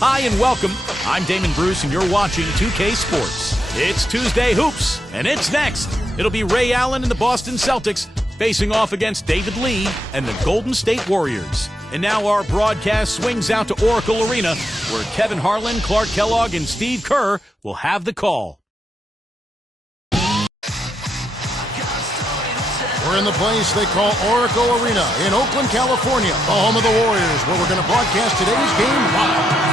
Hi and welcome. I'm Damon Bruce and you're watching 2K Sports. It's Tuesday Hoops, and it's next. It'll be Ray Allen and the Boston Celtics facing off against David Lee and the Golden State Warriors. And now our broadcast swings out to Oracle Arena, where Kevin Harlan, Clark Kellogg, and Steve Kerr will have the call. We're in the place they call Oracle Arena in Oakland, California, the home of the Warriors, where we're going to broadcast today's game live.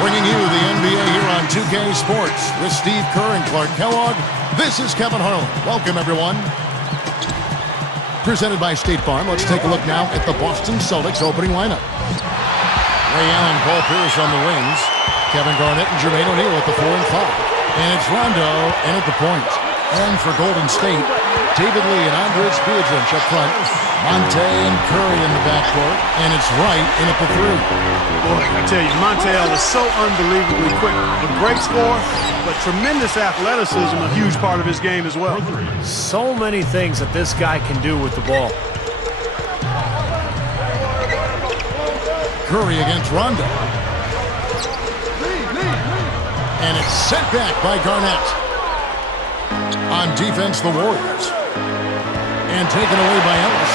Bringing you the NBA here on 2K Sports with Steve Kerr and Clark Kellogg. This is Kevin Harlan. Welcome, everyone. Presented by State Farm. Let's take a look now at the Boston Celtics opening lineup. Ray Allen, Paul Pierce on the wings. Kevin Garnett and Jermaine O'Neal at the 4 and 5. And it's Rondo in at the point. And for Golden State, David Lee and Andrej Bjelica up front. Monte and Curry in the backcourt. And it's Wright in at the 3. Boy, I tell you, Monte is so unbelievably quick. A great scorer, but tremendous athleticism, a huge part of his game as well. So many things that this guy can do with the ball. Curry against Rondo. And it's sent back by Garnett. On defense, the Warriors. And taken away by Ellis.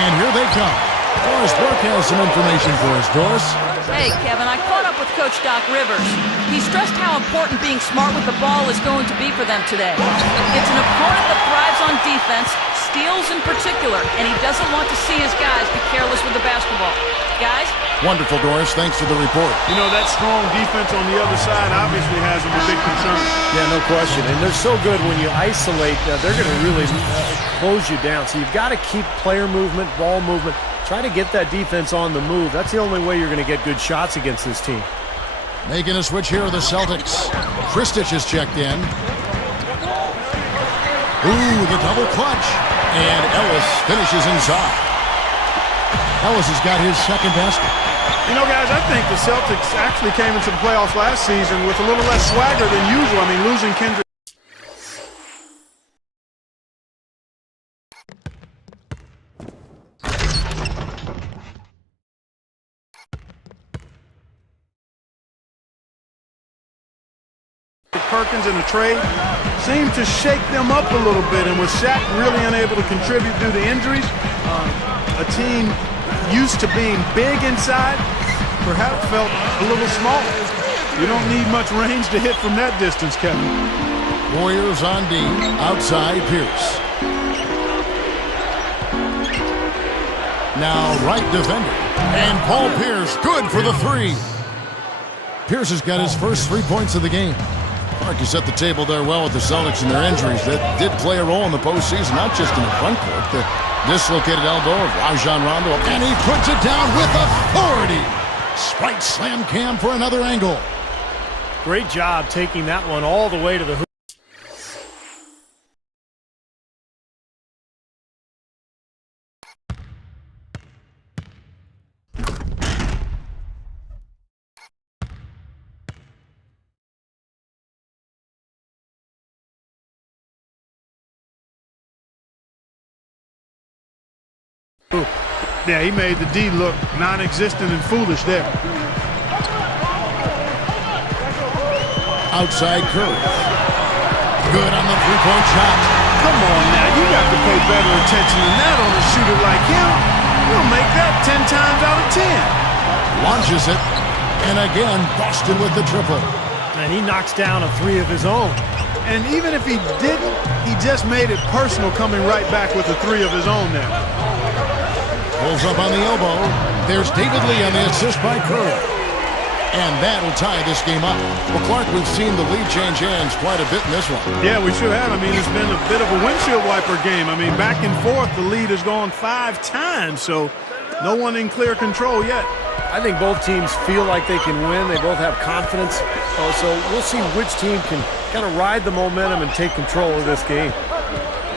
And here they come. Doris Burke has some information for us. Doris? Hey, Kevin, I caught up with Coach Doc Rivers. He stressed how important being smart with the ball is going to be for them today. It's an opponent that thrives on defense, steals in particular, and he doesn't want to see his guys be careless with the basketball. Guys? Wonderful, Doris. Thanks for the report. You know, that strong defense on the other side obviously has him a big concern. Yeah, no question. And they're so good when you isolate, they're going to really close you down. So you've got to keep player movement, ball movement. Try to get that defense on the move. That's the only way you're going to get good shots against this team. Making a switch here are the Celtics. Kristich is checked in. Ooh, the double clutch. And Ellis finishes inside. Ellis has got his second basket. You know, guys, I think the Celtics actually came into the playoffs last season with a little less swagger than usual. I mean, losing Kendrick Perkins in a trade seemed to shake them up a little bit, and with Shaq really unable to contribute due to injuries, a team used to being big inside perhaps felt a little small. You don't need much range to hit from that distance, Kevin. Warriors on D, outside Pierce. Now right defender, and Paul Pierce good for the 3. Pierce has got his first 3 points of the game. Clark, you set the table there well with the Celtics and their injuries. That did play a role in the postseason, not just in the front court. The dislocated elbow of Rajon Rondo, and he puts it down with authority. Sprite slam cam for another angle. Great job taking that one all the way to the hoop. Yeah, he made the D look non-existent and foolish there. Outside Curry. Good on the three-point shot. Come on now, you got to pay better attention than that on a shooter like him. He'll make that 10 times out of 10. Launches it, and again, Boston with the triple. And he knocks down a 3 of his own. And even if he didn't, he just made it personal, coming right back with a 3 of his own there. Pulls up on the elbow. There's David Lee on the assist by Curry. And that'll tie this game up. Well, Clark, we've seen the lead change hands quite a bit in this one. Yeah, we sure have. I mean, it's been a bit of a windshield wiper game. I mean, back and forth, the lead has gone 5 times, so no one in clear control yet. I think both teams feel like they can win. They both have confidence. So we'll see which team can kind of ride the momentum and take control of this game.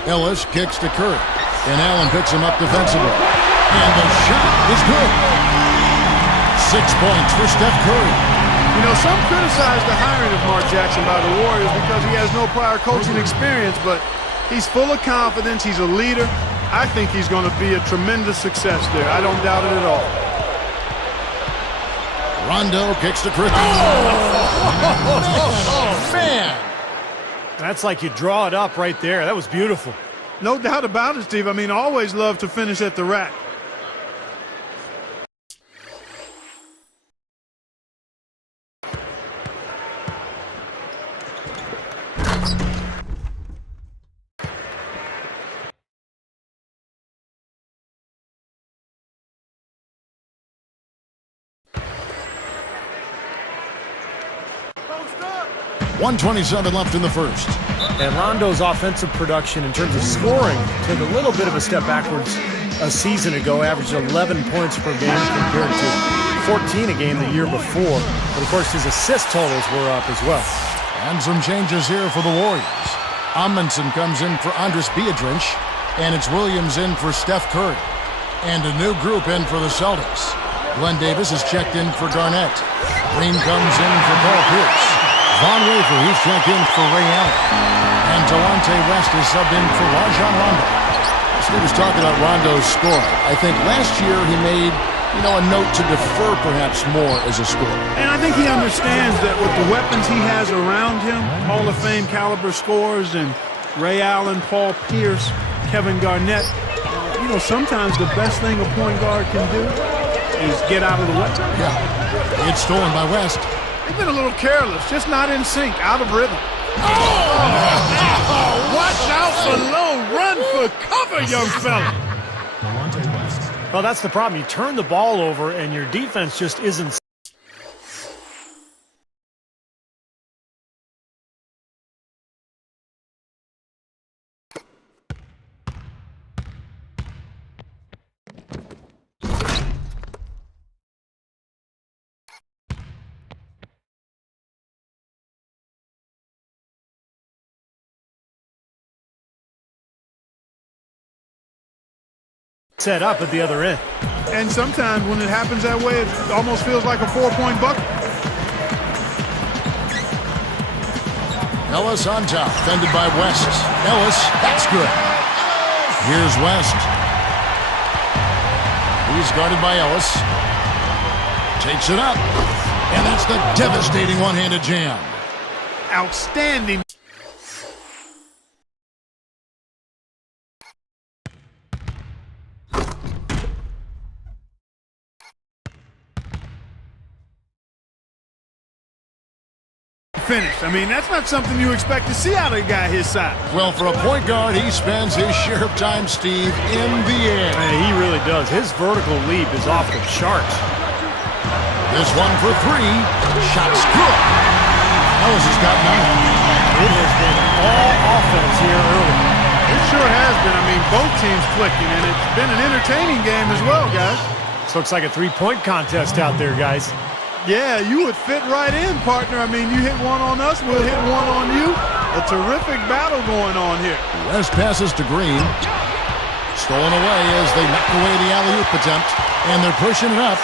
Ellis kicks to Curry, and Allen picks him up defensively. And the shot is good. 6 points for Steph Curry. You know, some criticize the hiring of Mark Jackson by the Warriors because he has no prior coaching experience, but he's full of confidence. He's a leader. I think he's going to be a tremendous success there. I don't doubt it at all. Rondo kicks to Chris. Oh, man. That's like you draw it up right there. That was beautiful. No doubt about it, Steve. I mean, always love to finish at the rack. .127 left in the first. And Rondo's offensive production in terms of scoring took a little bit of a step backwards a season ago, averaged 11 points per game compared to 14 a game the year before. But of course, his assist totals were up as well. And some changes here for the Warriors. Amundsen comes in for Andres Biedrins, and it's Williams in for Steph Curry. And a new group in for the Celtics. Glenn Davis is checked in for Garnett. Green comes in for Paul Pierce. Von Wafer, he's checked in for Ray Allen. And Delonte West is subbed in for Rajon Rondo. Steve was talking about Rondo's score. I think last year he made, a note to defer perhaps more as a scorer. And I think he understands that with the weapons he has around him, Hall of Fame caliber scorers and Ray Allen, Paul Pierce, Kevin Garnett, sometimes the best thing a point guard can do is get out of the way. Yeah, it's stolen by West. They've been a little careless, just not in sync, out of rhythm. Watch out below. Run for cover, young fella. Well, that's the problem. You turn the ball over, and your defense just isn't. Set up at the other end. And sometimes when it happens that way, it almost feels like a 4-point bucket. Ellis on top, defended by West. Ellis, that's good. Here's West. He's guarded by Ellis. Takes it up. And that's the devastating one-handed jam. Outstanding. Finish. I mean, that's not something you expect to see out of a guy his size. Well, for a point guard, he spends his share of time, Steve, in the air. Man, he really does. His vertical leap is off the charts. This one for three. Shot's good. Ellis has got 9. It has been all offense here early. It sure has been. I mean, both teams clicking, and it's been an entertaining game as well, guys. This looks like a three-point contest out there, guys. Yeah, you would fit right in, partner. I mean, you hit one on us, we'll hit one on you. A terrific battle going on here. West passes to Green. Stolen away as they knock away the alley-oop attempt. And they're pushing it up.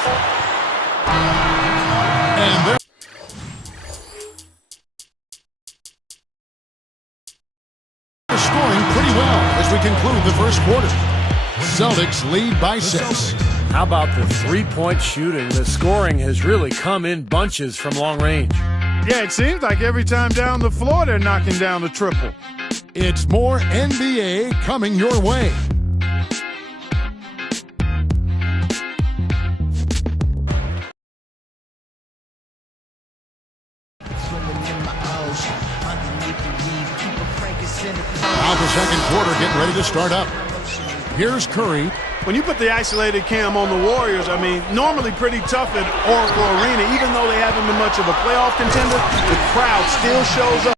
And they're scoring pretty well as we conclude the first quarter. Celtics lead by 6. How about the three-point shooting? The scoring has really come in bunches from long range. Yeah, it seems like every time down the floor they're knocking down the triple. It's more NBA coming your way. Now the second quarter getting ready to start up. Here's Curry. When you put the isolated cam on the Warriors, I mean, normally pretty tough at Oracle Arena. Even though they haven't been much of a playoff contender, the crowd still shows up.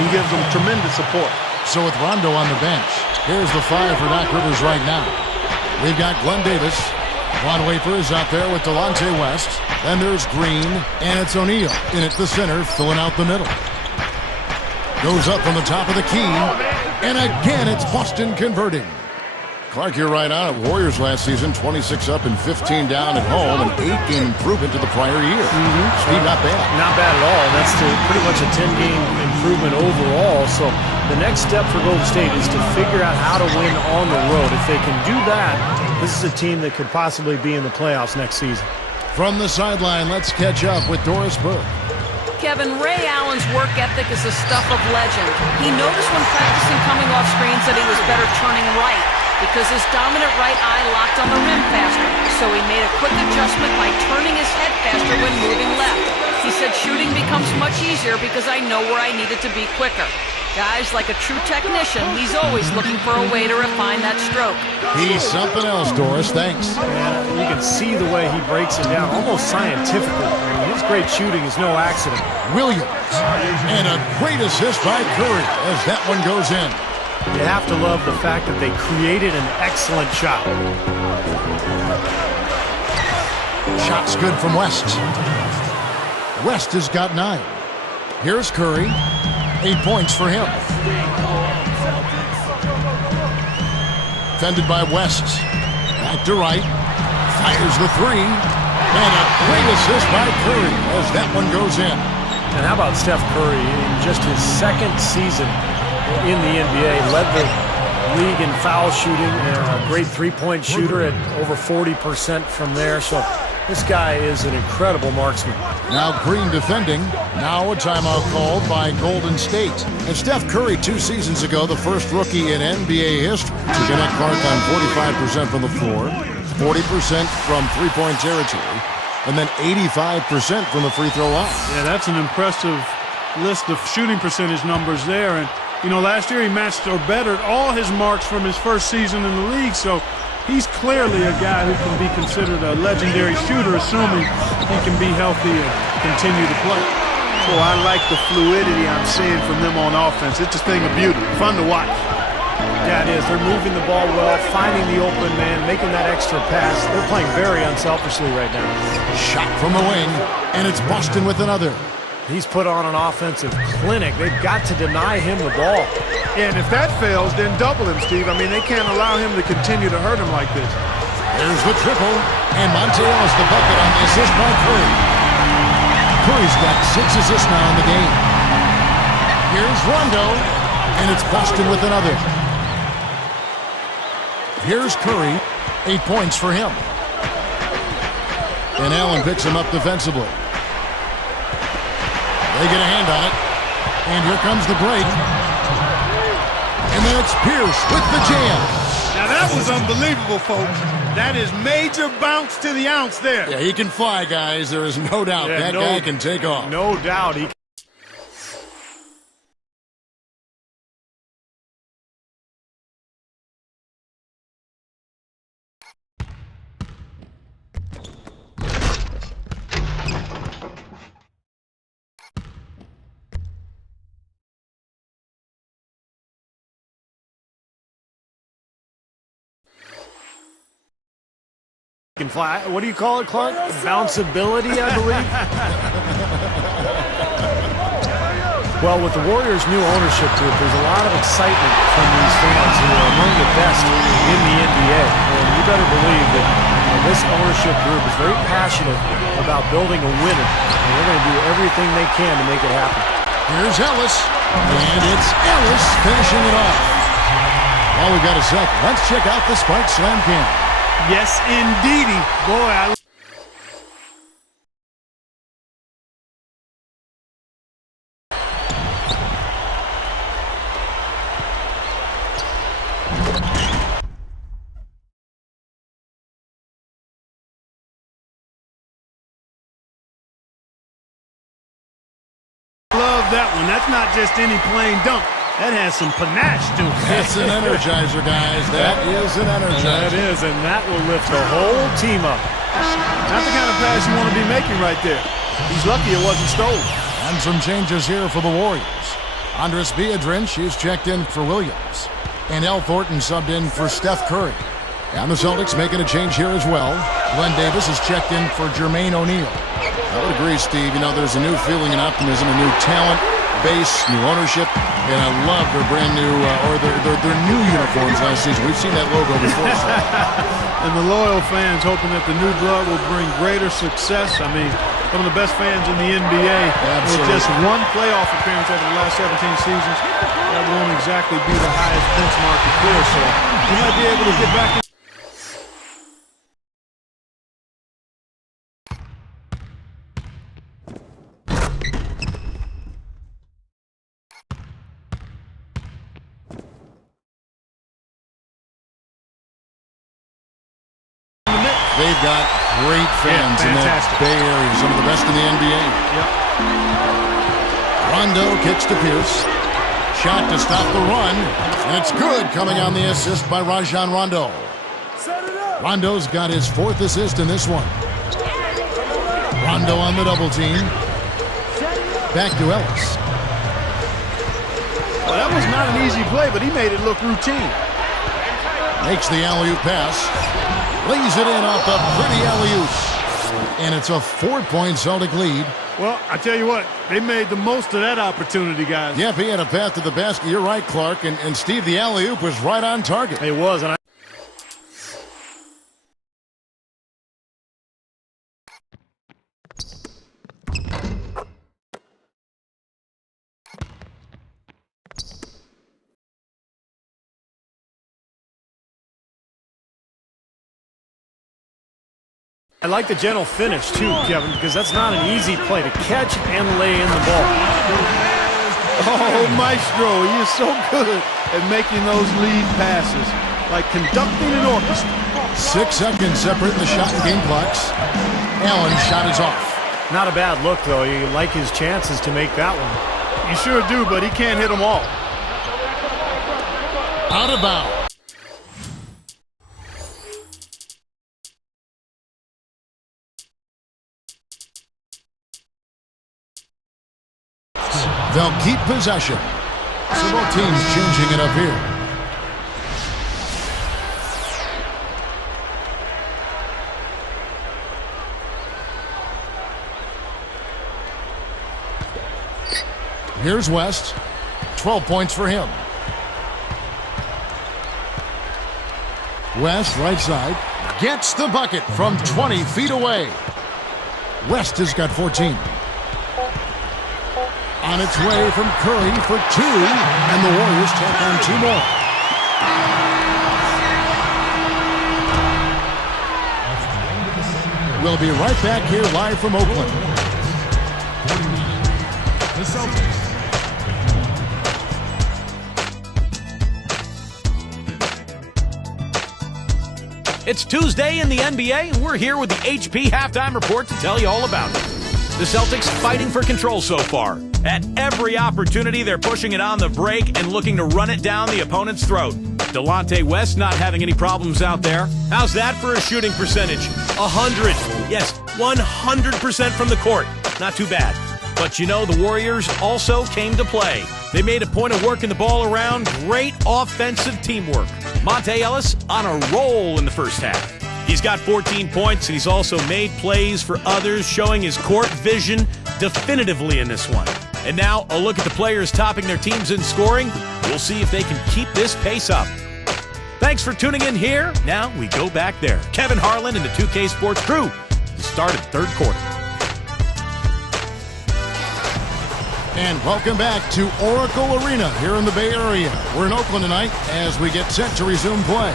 And gives them tremendous support. So with Rondo on the bench, here's the 5 for Doc Rivers right now. We've got Glenn Davis. Von Wafer is out there with Delonte West. Then there's Green, and it's O'Neal in at the center, filling out the middle. Goes up from the top of the key, and again it's Boston converting. Clark, you're right on it. Warriors last season, 26 up and 15 down at home, an 8-game improvement to the prior year. Steve, not bad. Not bad at all. That's pretty much a 10-game improvement overall. So the next step for Golden State is to figure out how to win on the road. If they can do that, this is a team that could possibly be in the playoffs next season. From the sideline, let's catch up with Doris Burke. Kevin, Ray Allen's work ethic is the stuff of legend. He noticed when practicing coming off screens that he was better turning right because his dominant right eye locked on the rim faster. So he made a quick adjustment by turning his head faster when moving left. He said shooting becomes much easier because I know where I needed to be quicker. Guys, like a true technician, he's always looking for a way to refine that stroke. He's something else, Doris. Thanks. Yeah, you can see the way he breaks it down, almost scientifically. I mean, his great shooting is no accident. Williams. And a great assist by Curry as that one goes in. You have to love the fact that they created an excellent shot. Shot's good from West. West has got 9. Here's Curry. 8 points for him. Defended by West. Back to right. Fires the 3. And a great assist by Curry as that one goes in. And how about Steph Curry in just his second season in the NBA, led the league in foul shooting, and a great three-point shooter at over 40% from there. So this guy is an incredible marksman. Now Green defending. Now a timeout called by Golden State. And Steph Curry 2 seasons ago, the first rookie in NBA history to connect Clark on 45% from the floor, 40% from three-point territory, and then 85% from the free throw line. Yeah, that's an impressive list of shooting percentage numbers there. And, you know, last year he matched or bettered all his marks from his first season in the league. So he's clearly a guy who can be considered a legendary shooter, assuming he can be healthy and continue to play. Oh, I like the fluidity I'm seeing from them on offense. It's a thing of beauty. Fun to watch. Yeah, it is. They're moving the ball well, finding the open man, making that extra pass. They're playing very unselfishly right now. Shot from the wing, and it's Boston with another. He's put on an offensive clinic. They've got to deny him the ball. And if that fails, then double him, Steve. I mean, they can't allow him to continue to hurt him like this. There's the triple, and Monte has the bucket on the assist by Curry. Curry's got 6 assists now in the game. Here's Rondo, and it's Boston with another. Here's Curry, 8 points for him. And Allen picks him up defensively. They get a hand on it, and here comes the break. And then it's Pierce with the jam. Now that was unbelievable, folks. That is major bounce to the ounce there. Yeah, he can fly, guys. There is no doubt that guy can take off. No doubt he can. Fly. What do you call it, Clark? Bounceability, I believe. Well, with the Warriors' new ownership to it, there's a lot of excitement from these fans who are among the best in the NBA. And you better believe that this ownership group is very passionate about building a winner. And they're going to do everything they can to make it happen. Here's Ellis, and it's Ellis finishing it off. Well, we've got a second. Let's check out the Spike Slam Cam. Yes, indeedy. Boy, I... love that one. That's not just any plain dunk. That has some panache to it. That's an energizer, guys. That is an energizer. That is, and that will lift the whole team up. Not the kind of pass you want to be making right there. He's lucky it wasn't stolen. And some changes here for the Warriors. Andres Biedrins, she's checked in for Williams. And L. Thornton subbed in for Steph Curry. And the Celtics making a change here as well. Glenn Davis is checked in for Jermaine O'Neal. I would agree, Steve. You know, there's a new feeling and optimism, a new talent base, new ownership, and I love their brand new, their new uniforms last season. We've seen that logo before. And the loyal fans hoping that the new blood will bring greater success. I mean, some of the best fans in the NBA. With just one playoff appearance over the last 17 seasons, that won't exactly be the highest benchmark to clear. So you might be able to get back in. They've got great fans in that Bay Area, some of the best in the NBA. Rondo kicks to Pierce. Shot to stop the run, and it's good, coming on the assist by Rajon Rondo. Rondo's got his 4th assist in this one. Rondo on the double team. Back to Ellis. Well, that was not an easy play, but he made it look routine. Makes the alley-oop pass. Lays it in off the pretty alley-oop. And it's a 4-point Celtic lead. Well, I tell you what, they made the most of that opportunity, guys. Yep, he had a path to the basket. You're right, Clark. And Steve, the alley-oop was right on target. It was, and I like the gentle finish, too, Kevin, because that's not an easy play to catch and lay in the ball. Oh, Maestro, he is so good at making those lead passes, like conducting an orchestra. 6 seconds separating the shot and game clocks. Allen's shot is off. Not a bad look, though. You like his chances to make that one. You sure do, but he can't hit them all. Out of bounds. They'll keep possession. So both teams changing it up here. Here's West. 12 points for him. West, right side, gets the bucket from 20 feet away. West has got 14. On its way from Curry for 2, and the Warriors tack on 2 more. We'll be right back here live from Oakland. The Celtics. It's Tuesday in the NBA, and we're here with the HP Halftime Report to tell you all about it. The Celtics fighting for control so far. At every opportunity, they're pushing it on the break and looking to run it down the opponent's throat. Delonte West not having any problems out there. How's that for a shooting percentage? 100. Yes, 100% from the court. Not too bad. But you know, the Warriors also came to play. They made a point of working the ball around. Great offensive teamwork. Monte Ellis on a roll in the first half. He's got 14 points, and he's also made plays for others, showing his court vision definitively in this one. And now, a look at the players topping their teams in scoring. We'll see if they can keep this pace up. Thanks for tuning in here. Now, we go back there. Kevin Harlan and the 2K Sports crew to start the third quarter. And welcome back to Oracle Arena here in the Bay Area. We're in Oakland tonight as we get set to resume play.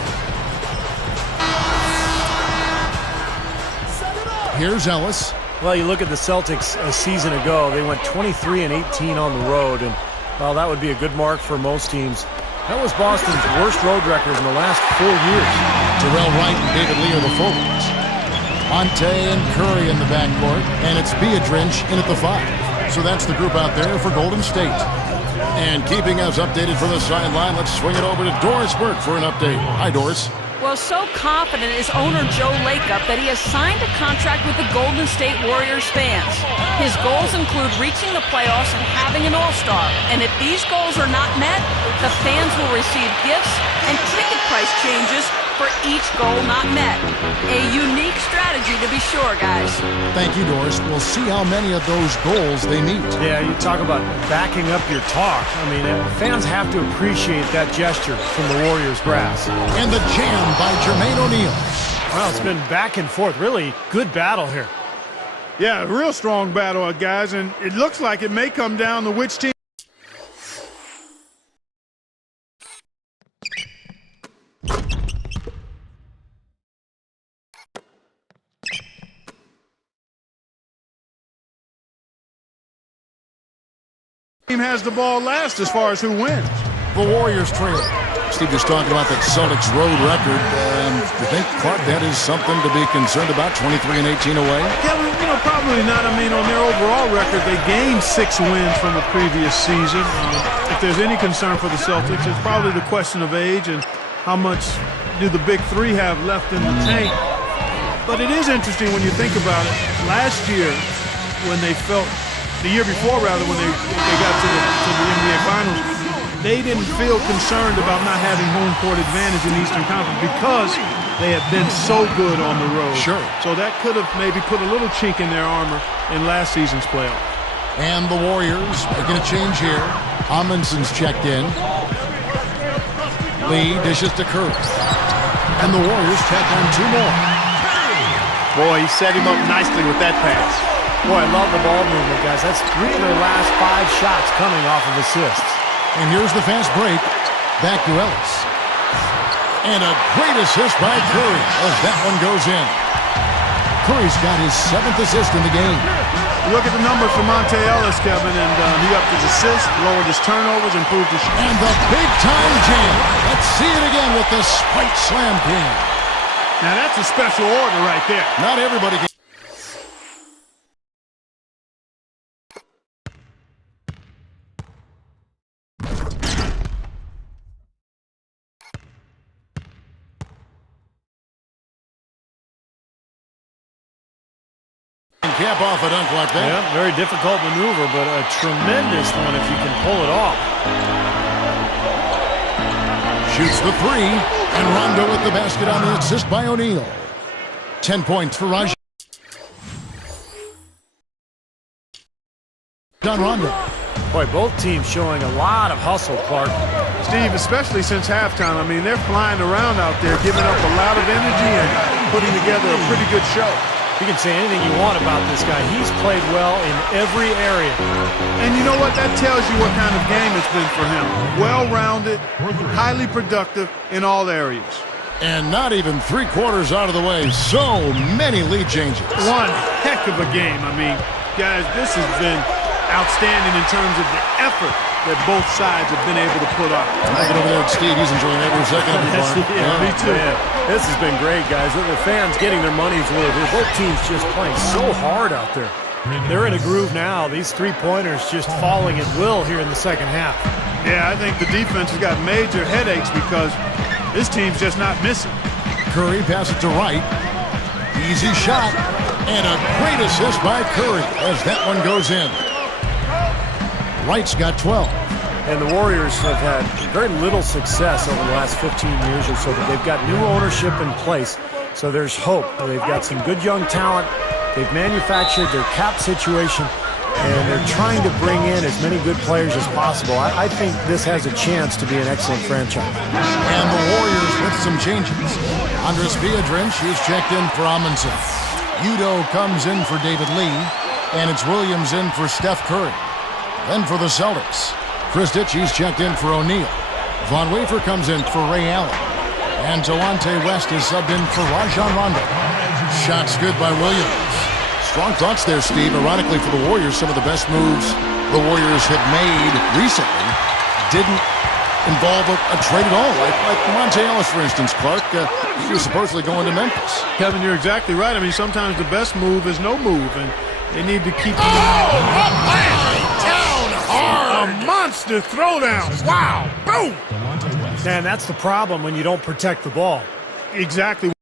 Here's Ellis. Well, you look at the Celtics a season ago, they went 23-18 on the road, and well, that would be a good mark for most teams. That was Boston's worst road record in the last 4 years. Terrell Wright and David Lee are the forwards. Monte and Curry in the backcourt, and it's Biedrins in at the 5. So that's the group out there for Golden State. And keeping us updated from the sideline, let's swing it over to Doris Burke for an update. Hi, Doris. Well, so confident is owner Joe Lacob that he has signed a contract with the Golden State Warriors fans. His goals include reaching the playoffs and having an all-star. And if these goals are not met, the fans will receive gifts and ticket price changes for each goal not met. A unique strategy to be sure, guys. Thank you, Doris. We'll see how many of those goals they meet. Yeah, you talk about backing up your talk. I mean, fans have to appreciate that gesture from the Warriors brass. And the jam by Jermaine O'Neal. Well, it's been back and forth. Really good battle here. Yeah, real strong battle, guys, and it looks like it may come down to which team. Team has the ball last as far as who wins. The Warriors trail. Steve just talking about that Celtics road record. You think, Clark, that is something to be concerned about, 23-18 away? Kevin, probably not. I mean, on their overall record, they gained 6 wins from the previous season. If there's any concern for the Celtics, it's probably the question of age and how much do the big three have left in the tank. But it is interesting when you think about it. Last year, when they felt, the year before rather, when they got to the NBA Finals, they didn't feel concerned about not having home court advantage in the Eastern Conference because they had been so good on the road. Sure. So that could have maybe put a little chink in their armor in last season's playoff. And the Warriors making a change here. Amundsen's checked in. Lee dishes to Curry. And the Warriors tack on 2 more. Boy, he set him up nicely with that pass. Boy, I love the ball movement, guys. That's 3 of their last 5 shots coming off of assists. And here's the fast break. Back to Ellis. And a great assist by Curry as that one goes in. Curry's got his 7th assist in the game. Look at the numbers for Monte Ellis, Kevin, and he upped his assists, lowered his turnovers, improved his shot. And the big-time jam. Let's see it again with the Spike Slam King. Now that's a special order right there. Not everybody can. Cap off a dunk like that. Yeah, very difficult maneuver, but a tremendous one if you can pull it off. Shoots the 3, and Rondo with the basket on the assist by O'Neal. 10 points for Rajon Rondo. Boy, both teams showing a lot of hustle, Clark. Steve, especially since halftime. I mean, they're flying around out there, giving up a lot of energy and putting together a pretty good show. You can say anything you want about this guy. He's played well in every area. And you know what? That tells you what kind of game it's been for him. Well-rounded, highly productive in all areas. And not even 3/4 out of the way. So many lead changes. One heck of a game. I mean, guys, this has been outstanding in terms of the effort that both sides have been able to put up. Look over there at Steve. He's enjoying every second of it. Me too. Man, this has been great, guys. The fans getting their money's worth. Both teams just playing so hard out there. They're in a groove now. These 3-pointers just falling at will here in the second half. Yeah, I think the defense has got major headaches because this team's just not missing. Curry passes to Wright. Easy shot. And a great assist by Curry as that one goes in. Wright's got 12. And the Warriors have had very little success over the last 15 years or so, but they've got new ownership in place, so there's hope. They've got some good young talent. They've manufactured their cap situation, and they're trying to bring in as many good players as possible. I think this has a chance to be an excellent franchise. And the Warriors with some changes. Andres Biedrins is checked in for Amundsen. Udo comes in for David Lee, and it's Williams in for Steph Curry. Then for the Celtics, Chris Ditchy's checked in for O'Neal. Von Wafer comes in for Ray Allen. And Delonte West is subbed in for Rajon Rondo. Shots good by Williams. Strong thoughts there, Steve. Ironically for the Warriors, some of the best moves the Warriors have made recently didn't involve a trade at all. Like Monte Ellis, for instance, Clark. He was supposedly going to Memphis. Kevin, you're exactly right. I mean, sometimes the best move is no move, and they need to keep a monster throwdown. Wow. Boom. And that's the problem when you don't protect the ball. Exactly.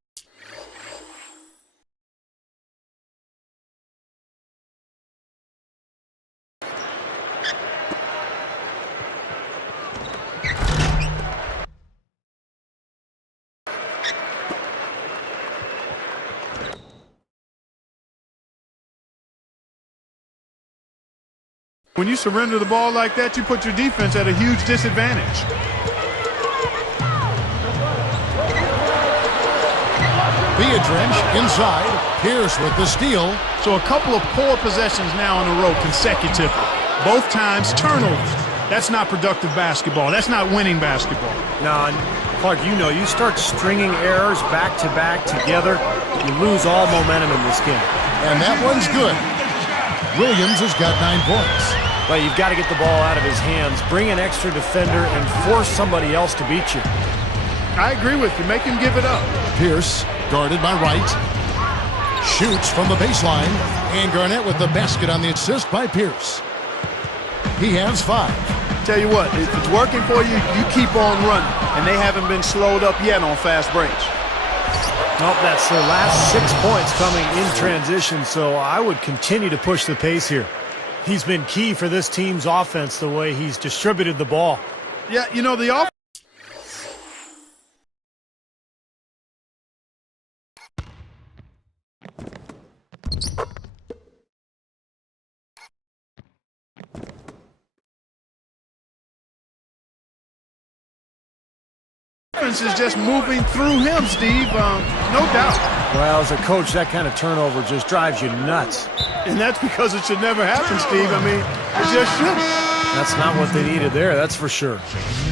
When you surrender the ball like that, you put your defense at a huge disadvantage. Beatrice inside. Pierce with the steal. So a couple of poor possessions now in a row consecutively. Both times turnovers. That's not productive basketball. That's not winning basketball. No, and Clark, you know, you start stringing errors back-to-back together, you lose all momentum in this game. And that one's good. Williams has got 9 points. But you've got to get the ball out of his hands, bring an extra defender, and force somebody else to beat you. I agree with you. Make him give it up. Pierce, guarded by Wright. Shoots from the baseline. And Garnett with the basket on the assist by Pierce. He has 5. Tell you what, if it's working for you, you keep on running. And they haven't been slowed up yet on fast breaks. Nope, that's their last 6 points coming in transition, so I would continue to push the pace here. He's been key for this team's offense, the way he's distributed the ball. Yeah, you know, the offense. Is just moving through him, Steve, no doubt. Well, as a coach, that kind of turnover just drives you nuts. And that's because it should never happen, Steve. I mean, it just shouldn't. That's not what they needed there, that's for sure.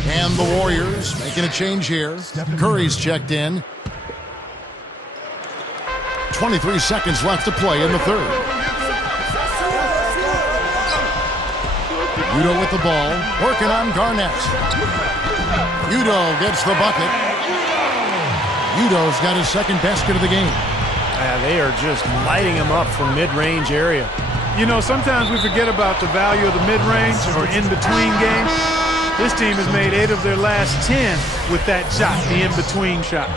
And the Warriors making a change here. Curry's checked in. 23 seconds left to play in the third. Udo with the ball, working on Garnett. Udo gets the bucket. Udo's got his second basket of the game. They are just lighting him up from mid-range area. You know, sometimes we forget about the value of the mid-range or in-between game. This team has made 8 of their last 10 with that shot, the in-between shot.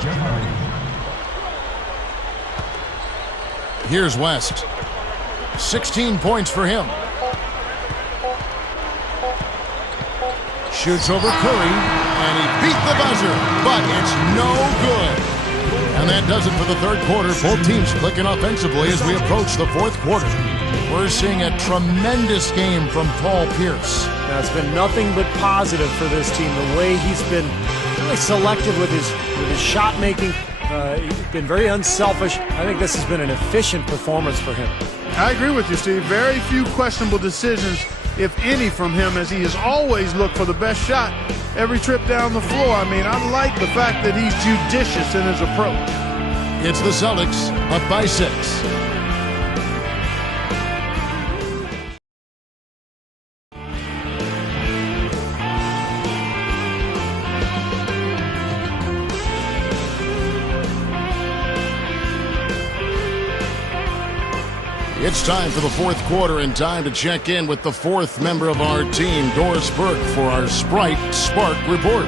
Here's West. 16 points for him. Shoots over Curry, and he beat the buzzer, but it's no good. And that does it for the third quarter. Both teams clicking offensively as we approach the fourth quarter. We're seeing a tremendous game from Paul Pierce. Now, it's been nothing but positive for this team. The way he's been really selective with his shot making. He's been very unselfish. I think this has been an efficient performance for him. I agree with you, Steve. Very few questionable decisions, if any, from him, as he has always looked for the best shot every trip down the floor. I mean, I like the fact that he's judicious in his approach. It's the Celtics up by 6. It's time for the fourth quarter and time to check in with the fourth member of our team, Doris Burke, for our Sprite Spark Report.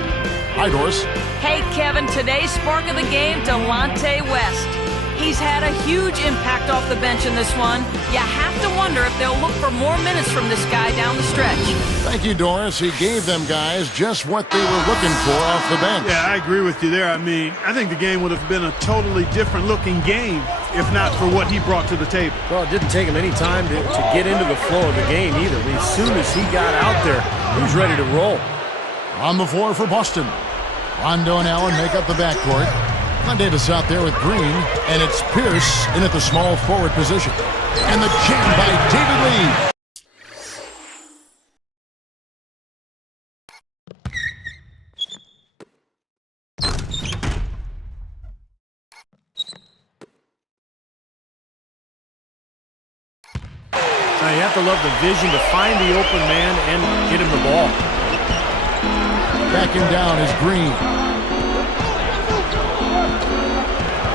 Hi, Doris. Hey, Kevin, today's spark of the game, Delonte West. He's had a huge impact off the bench in this one. You have to wonder if they'll look for more minutes from this guy down the stretch. Thank you, Doris. He gave them guys just what they were looking for off the bench. Yeah, I agree with you there. I mean, I think the game would have been a totally different looking game if not for what he brought to the table. Well, it didn't take him any time to get into the flow of the game either. As soon as he got out there, he was ready to roll. On the floor for Boston. Rondo and Allen make up the backcourt. Davis out there with Green, and it's Pierce in at the small forward position. And the jam by David Lee. Now you have to love the vision to find the open man and get him the ball. Backing down is Green.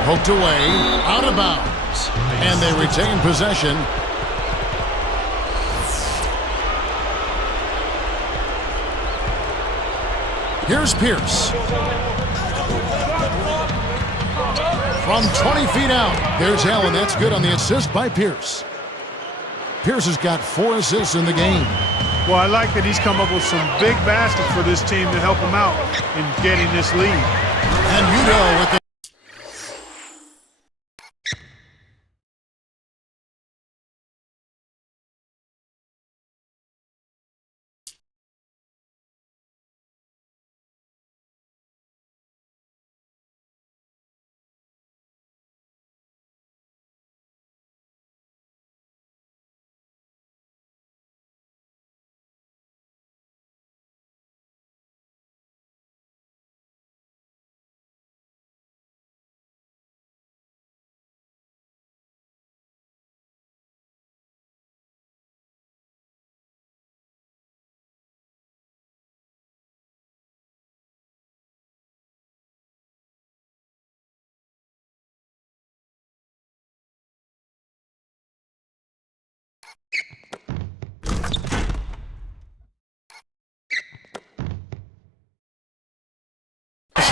Poked away, out of bounds, and they retain possession. Here's Pierce. From 20 feet out, there's Allen. That's good on the assist by Pierce. Pierce has got 4 assists in the game. Well, I like that he's come up with some big baskets for this team to help him out in getting this lead. And Udo with the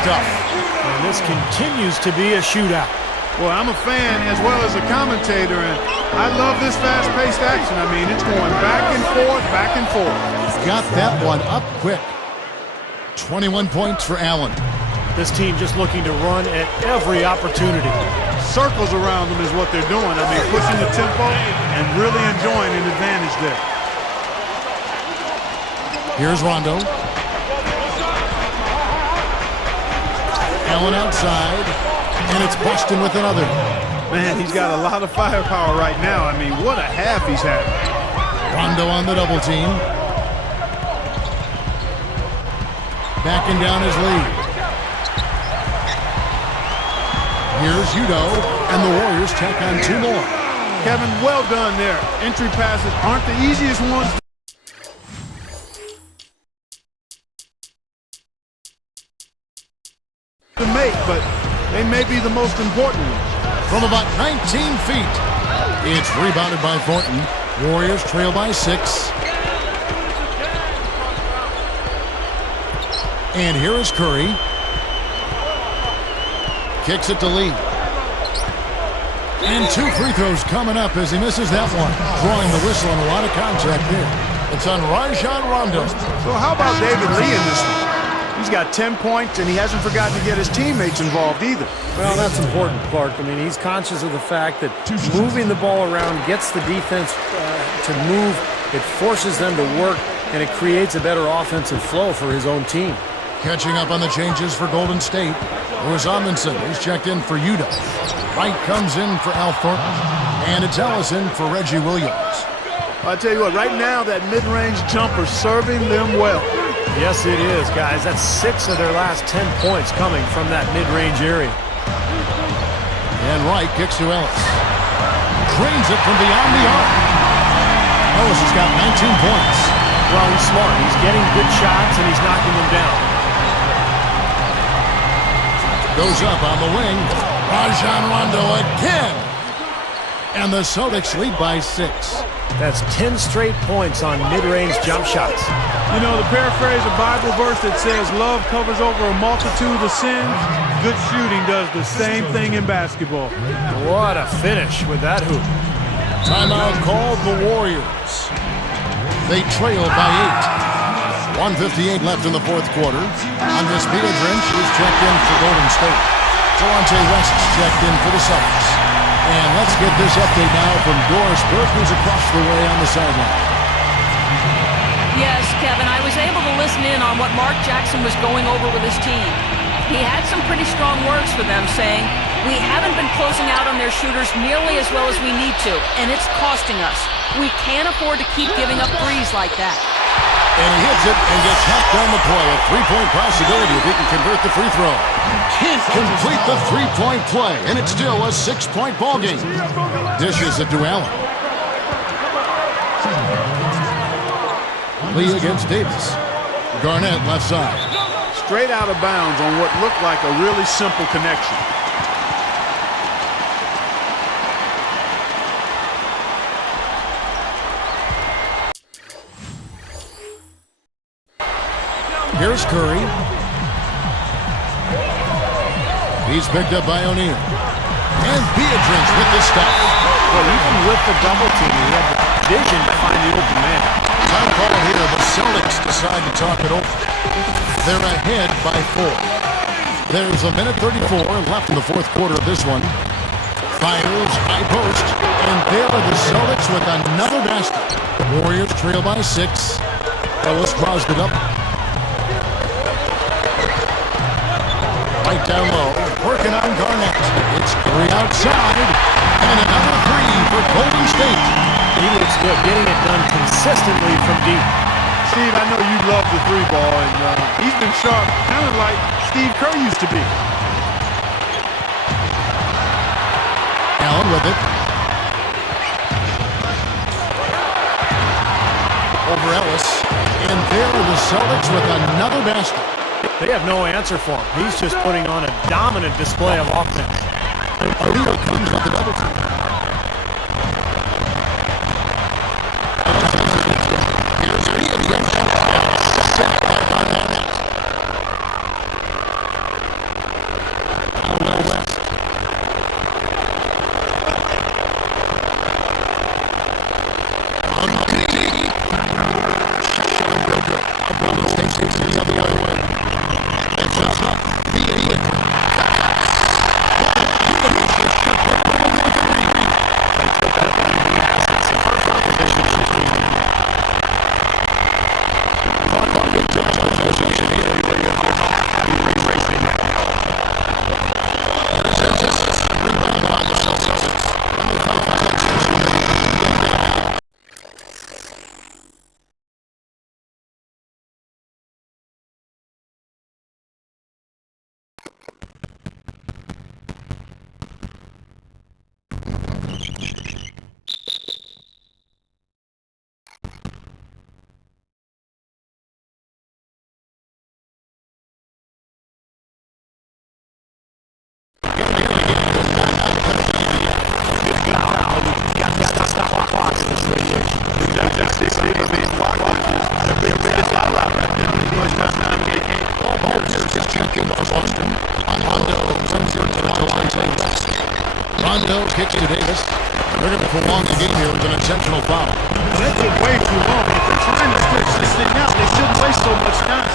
stuff. And this continues to be a shootout. Well, I'm a fan as well as a commentator, and I love this fast-paced action. I mean, it's going back and forth, back and forth. Got that one up quick. 21 points for Allen. This team just looking to run at every opportunity. Circles around them is what they're doing. I mean, pushing the tempo and really enjoying an advantage there. Here's Rondo. Allen outside, and it's Boston with another. Man, he's got a lot of firepower right now. I mean, what a half he's had. Rondo on the double team. Backing down his lead. Here's Udo, and the Warriors tack on 2 more. Kevin, well done there. Entry passes aren't the easiest ones to make, but they may be the most important ones. From about 19 feet, it's rebounded by Thornton. Warriors trail by 6. And here is Curry. Kicks it to Lee. And 2 free throws coming up as he misses that one. Drawing the whistle and a lot of contact there. It's on Rajon Rondo. So how about David Lee in this one? He's got 10 points, and he hasn't forgotten to get his teammates involved either. Well, that's important, Clark. I mean, he's conscious of the fact that moving the ball around gets the defense to move. It forces them to work, and it creates a better offensive flow for his own team. Catching up on the changes for Golden State. It was Amundsen. He's checked in for Udo. Wright comes in for Al Thornton. And it's Ellison for Reggie Williams. I'll tell you what, right now that mid-range jumper serving them well. Yes, it is, guys. That's 6 of their last 10 points coming from that mid-range area. And Wright kicks to Ellis. Drains it from beyond the arc. Ellis has got 19 points. Well, he's smart. He's getting good shots, and he's knocking them down. Goes up on the wing. Rajon Rondo again. And the Celtics lead by 6. That's 10 straight points on mid-range jump shots. You know, to paraphrase a Bible verse that says love covers over a multitude of sins, good shooting does the same thing in basketball. What a finish with that hoop. Timeout called the Warriors. They trail by 8. 1:58 left in the 4th quarter. Andres Biedrins is checked in for Golden State. Delonte West's checked in for the Celtics. And let's get this update now from Doris Burke, who's across the way on the sideline. Yes, Kevin, I was able to listen in on what Mark Jackson was going over with his team. He had some pretty strong words for them, saying, "We haven't been closing out on their shooters nearly as well as we need to, and it's costing us. We can't afford to keep giving up threes like that." And he hits it and gets hacked down the play. A 3-point possibility if he can convert the free throw. Can't complete the 3-point play, and it's still a 6-point ball game. Dishes it to Allen. Lee against Davis. Garnett left side. Straight out of bounds on what looked like a really simple connection. Here's Curry. He's picked up by O'Neal. And Beatrice with the stop. Well, even with the double team, he had the vision to find the open man. Time call here. The Celtics decide to talk it over. They're ahead by 4. There's a minute 34 left in the fourth quarter of this one. Fires, high post, and there are the Celtics with another basket. Warriors trail by 6. Ellis crossed it up. Right down low, working on Garnett. It's 3 outside, and another 3 for Golden State. He looks good, getting it done consistently from deep. Steve, I know you love the 3 ball, and he's been sharp, kind of like Steve Kerr used to be. Allen with it. Over Ellis. And there are the Celtics with another basket. They have no answer for him. He's just putting on a dominant display of offense. Arito comes with the double team. Here's Beatrice. Set by Garnett. Out west. Rondo kicks to Davis. They're going to prolong the game here with an intentional foul. That took way too long. If they're trying to stretch this thing out, they shouldn't waste so much time.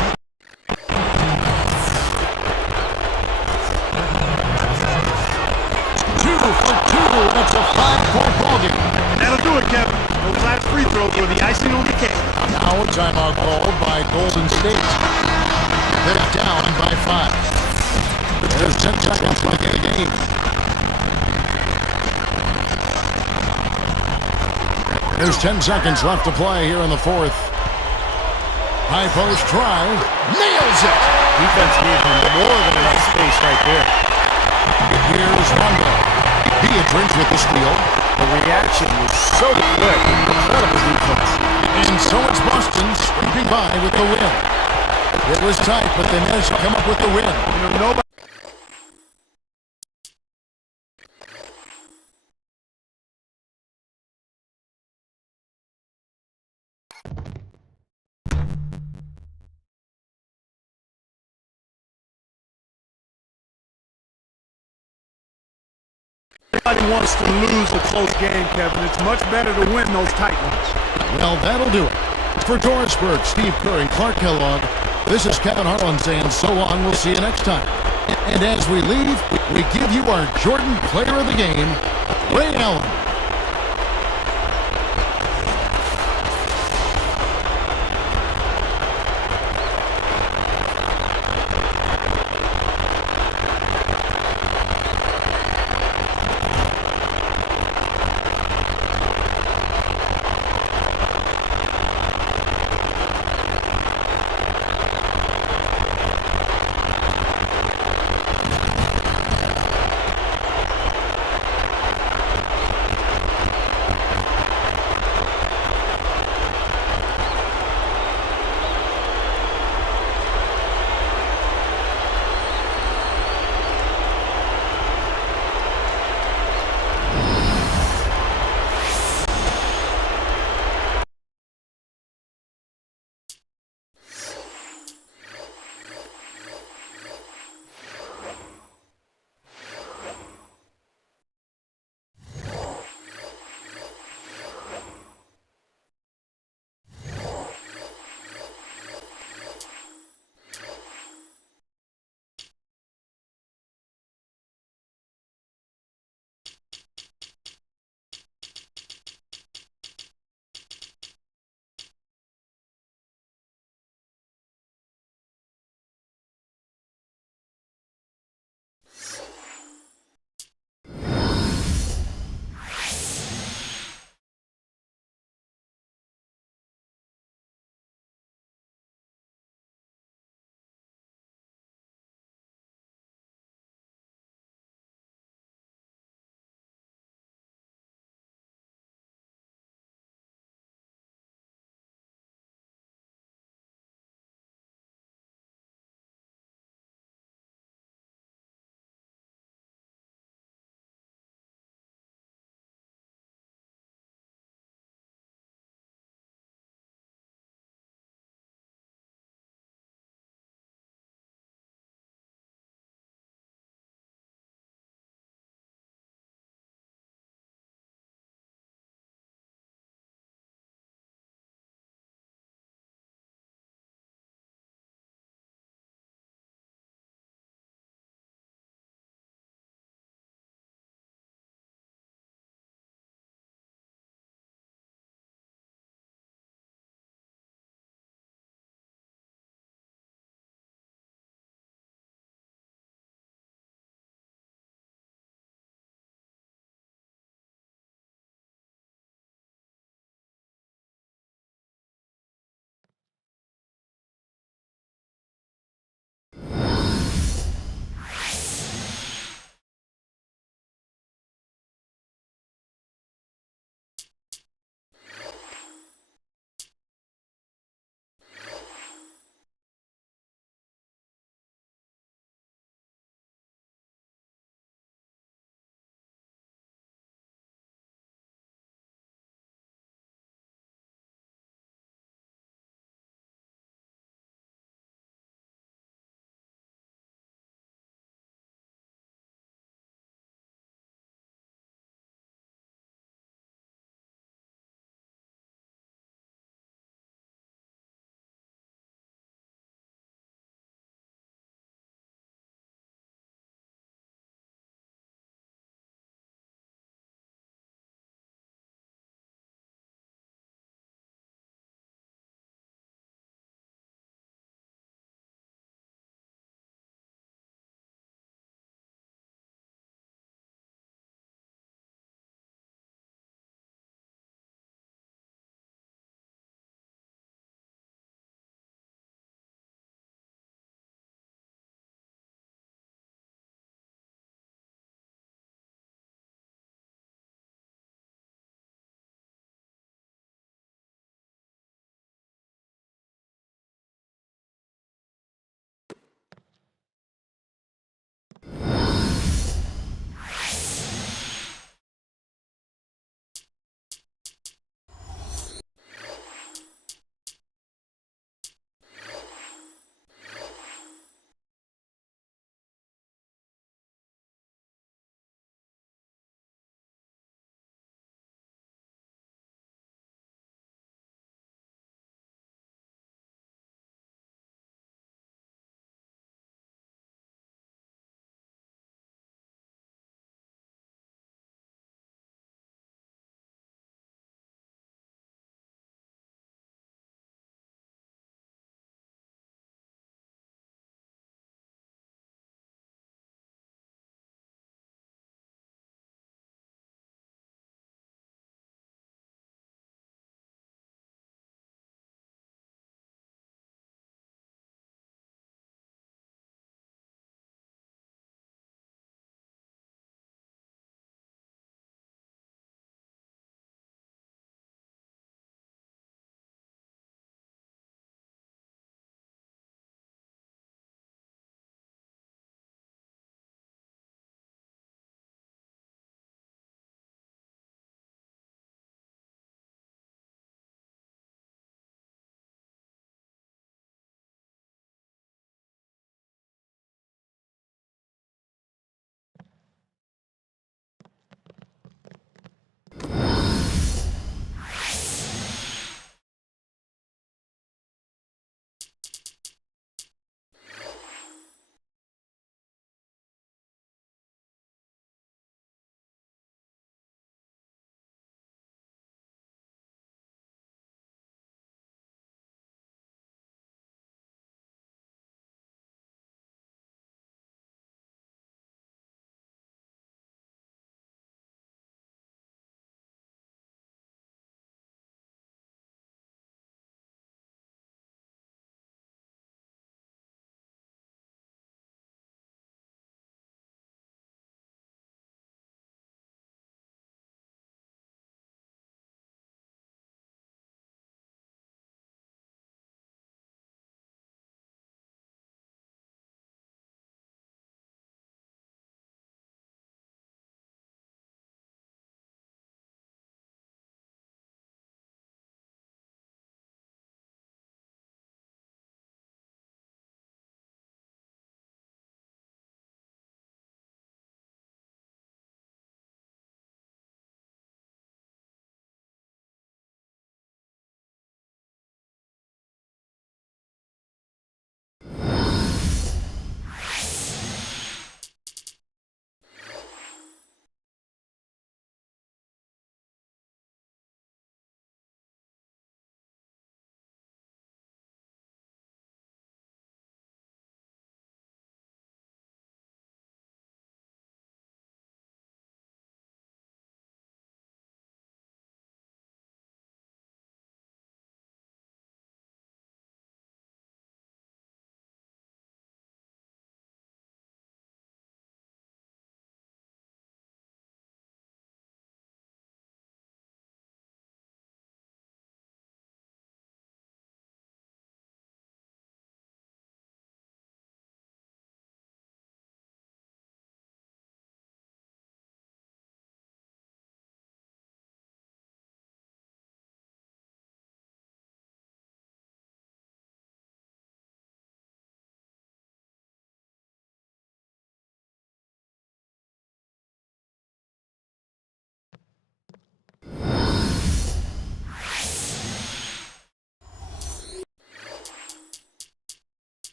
Two for 2. That's a 5-point ball game. And that'll do it, Kevin. Those last free throws were the icing on the cake. Now a timeout called by Golden State. They're down by 5. There's 10 seconds left in the game. There's 10 seconds left to play here in the fourth. High post try. Nails it! Defense gave him more than enough space right there. Here's Rondo. Beatrice with the steal. The reaction was so quick. Incredible defense. And so it's Boston scraping by with the win. It was tight, but they managed to come up with the win. Nobody. Nobody wants to lose a close game, Kevin. It's much better to win those tight ones. Well, that'll do it. For Doris Burke, Steve Curry, Clark Kellogg, this is Kevin Harlan saying so long. We'll see you next time. And as we leave, we give you our Jordan Player of the Game,